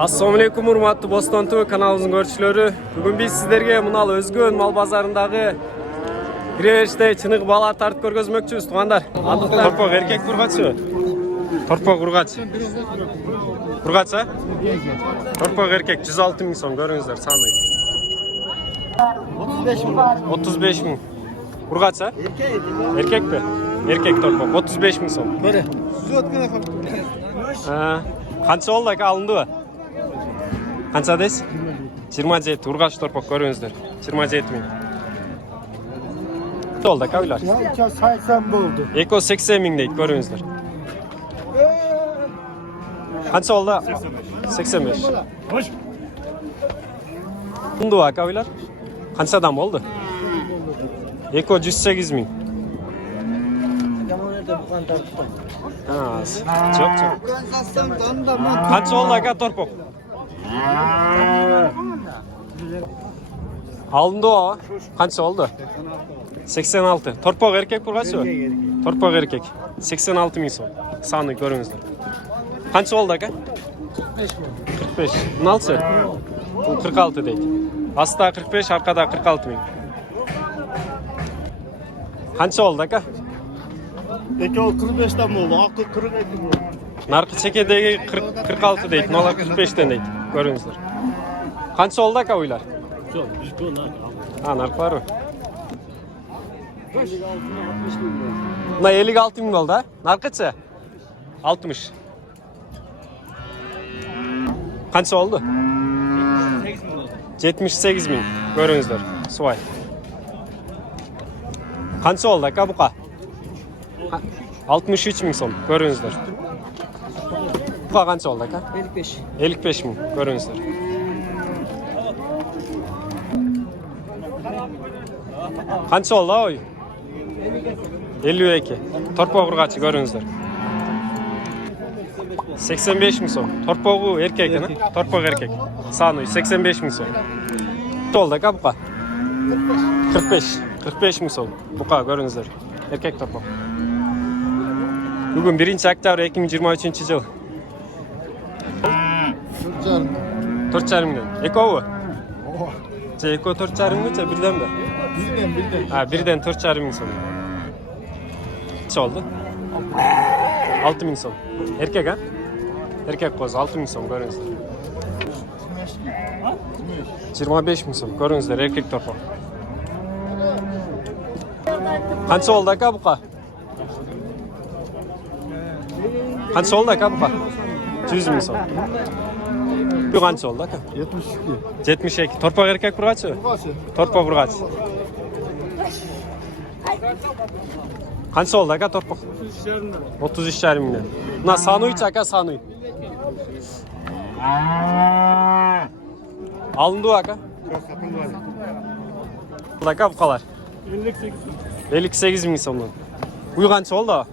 Assalamu alaikum urmatlı Boston TV kanalımızın görüşçülері. Bugün biz sizlerge Munal Özgün mal bazarındagı Gireverişte çınık bala tartıp görgözmökçüyüz tuğanlar. Torpok erkek kurgaçı. Torpok urgaç. Urgaç ha? Torpok erkek 106 bin son görüңүздөр sanıyı. 35 bin. Urgaç ha? Erkek mi? Erkek torpok 35 bin son. Böyle. Kança oldu aka alındı mı? Kança deysiz? 27 urgaç torpok görüңүздөр. 27 bin. Oldu aka uylar. Ya 280 oldu. Eko 80 bin deyip görüңүздөр. Kança oldu? 85. Alındı aka uylar. Kançadan mı oldu? Eko 108 bin. Çok. Kança oldu aka torpok? Alındı o. Kança oldu? 86. Torpok erkek burgaçı o? Torpok erkek. 86 bin son. Sanı görüңүздөр. Kança oldu aka? 45. Nalçı? 46 deydi. Asta 45, arkada 46 bin. Kança oldu aka? Peki o 45'ten mi oldu? Hakkı 42 mi oldu? Narkı çekedegi 46 deydi. Nola 45'ten deydi. Görüңүздөр. Kança oldu aka uylar? Ha, narkı var mı? Buna 56 bin oldu ha? Narkıçı? 60. Kança oldu? 78 bin. Görüңүздөр. Suvay. Kança oldu aka buka? 63 bin son. Görüңүздөр. Buka kança oldu aka? 55. 55 bin. Görüңүздөр. Kança oldu oy? 52. Torpok urgaçı görüңүздөр. 85 bin son. Torpoku erkek ha? Torpok erkek. Sanıy 85 bin son. Oldu aka buka? 45. 45 bin son. Buka görüңүздөр. Erkek torpok. Bugün 1 oktyabr 2023 yıl. 4,5 milyon. Eko mu? Eko 4,5 milyon birden mi? Birden. Ha, birden 4,5 milyon son. Kaç oldu? 6 bin son. Erkek ha? Erkek koz 6 bin son görüңүздөр. 25 bin son görüңүздөр erkek torpok. Kança oldu aka buka? Kança oldu aka buka? 100 bin son. Bu kança oldu aka? 72. 72. Torpok erkek burgaçı? Torpok burgaç. Kança oldu aka torpok? 33,5 milyon. Buna sanuy aka sanuy. Alındı aka? Oldu aka bukalar? 58 bin sonundan. Uy kança oldu?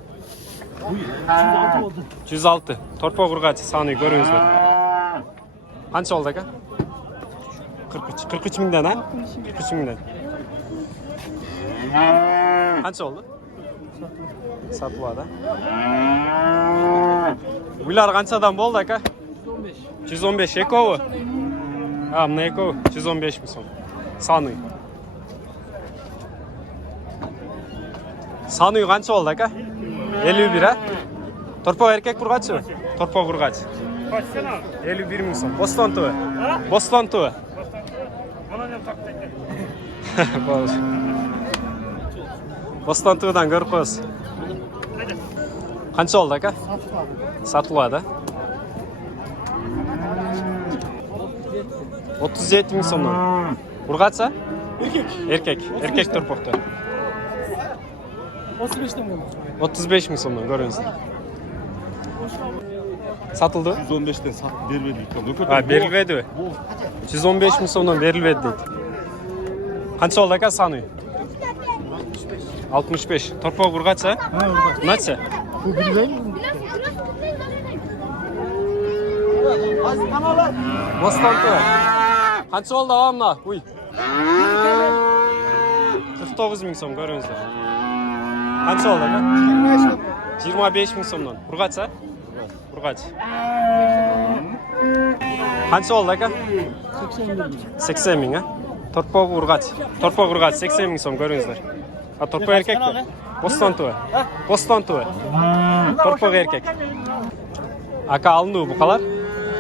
106 oldu. 106. Torpok urgaçı sanuy görüңүздөр. Kança oldu aka? 43. 43 minden ha? 43 minden. Kança oldu? Satılada. Uylar kançadan boldu aka? 115. Eko mu? Ha, mına eko 115 mi son? Sanıy. Sanıy kança oldu aka? 51 ha? Torpok erkek kurgaçı? Torpok kurgaç. 51 bin son. Boston TV. Boston TV. Boston TV'dan görüp koyuz. Kança oldu aka? Satılada. 37 bin sondan. Urgaçsa? Erkek. Erkek torpokta. 35'ten mi oldu? 35 bin sondan görüңүздөр. Satıldı. 115'ten verildi. Ha, verilmedi. 115 bin sondan verilmedi deydi. Kança oldu aka sanıyor? 65. Torpok urgaçsa? Ha, orada. Naçsa? Bu birden mi? Boston TV. Kança oldu avamla? Uy. 49 bin son görüңүздөр. Kança oldu aka? 25 bin sondan. Urgaçsa? Urgaç. Qancha oldu aka? 80 ming. Torpoq urg'ach. Torpoq urg'ach 80 ming so'm ko'ringizlar. Ha, torpoq erkakmi? Bo'ston tuvi. Bo'ston tuvi. Torpoq erkak. Aka alındı bu buqalar.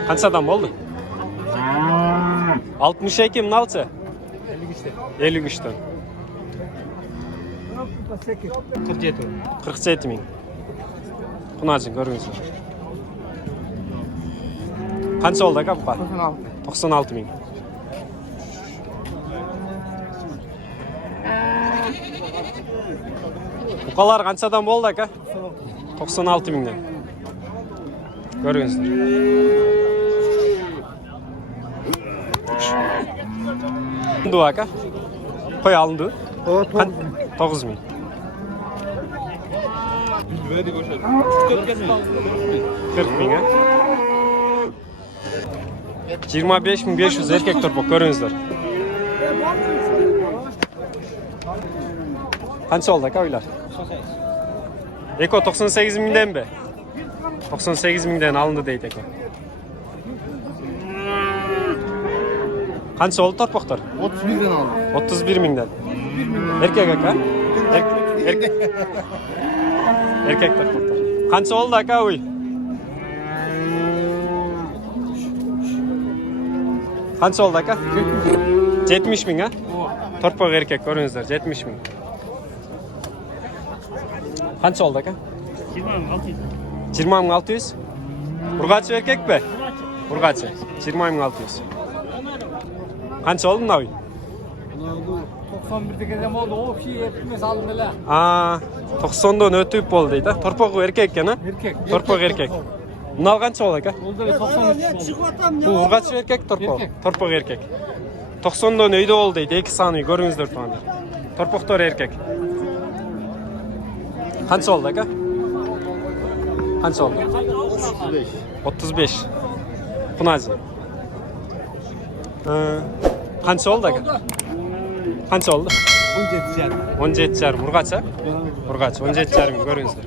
Qanchadan bo'ldi? 62 ming alchi. 53 dan. 47 ming. Qunajin ko'ringizlar. Qancha oldu aka buqa? 96 ming. Buqalar qanchadan bo'ldi aka? 96 mingdan. Ko'ringizlar. Alındı aka? Qo'y alındı. 9 ming. 40 ming. 25.500 erkek torpoq ko'ringizlar. Qancha oldu aka uylar? Eko 98 mingdan mi? 98 mingdan alındı deydi eko. Qancha oldu torpoqlar? 31'den aldım. 31 mingdan. Erkek aka? Erkek torpoqlar. Qancha oldu aka uy? Qancha oldu aka? 70 ming ha? Torpoq erkek ko'ringizlar, 70 ming. Qancha oldu aka? 20.600. Urg'achi erkakmi? Urg'achi. 20.600. Qancha oldu buna uy? 91 degende oldu. O şey etmez aldılar. Aa, 90'dan ötüp oldu deydi. Torpoq erkek ekan ha? Erkek. Torpoq erkek. Buna qancha oldu aka? Oldu 93 oldu. Bu urg'achi erkek torpoq. Erkek. Torpoq erkek. 90'dan uyda oldu deydi. İki saniye ko'ringizlar tuğanlar. Torpoqlar erkek. Qancha oldu aka? Qancha oldu? 35. 35. Qunajin. Qancha oldu aka? Qancha oldu? 17 jarım urg'achi. Urg'achi 17 jarım ko'ringizlar.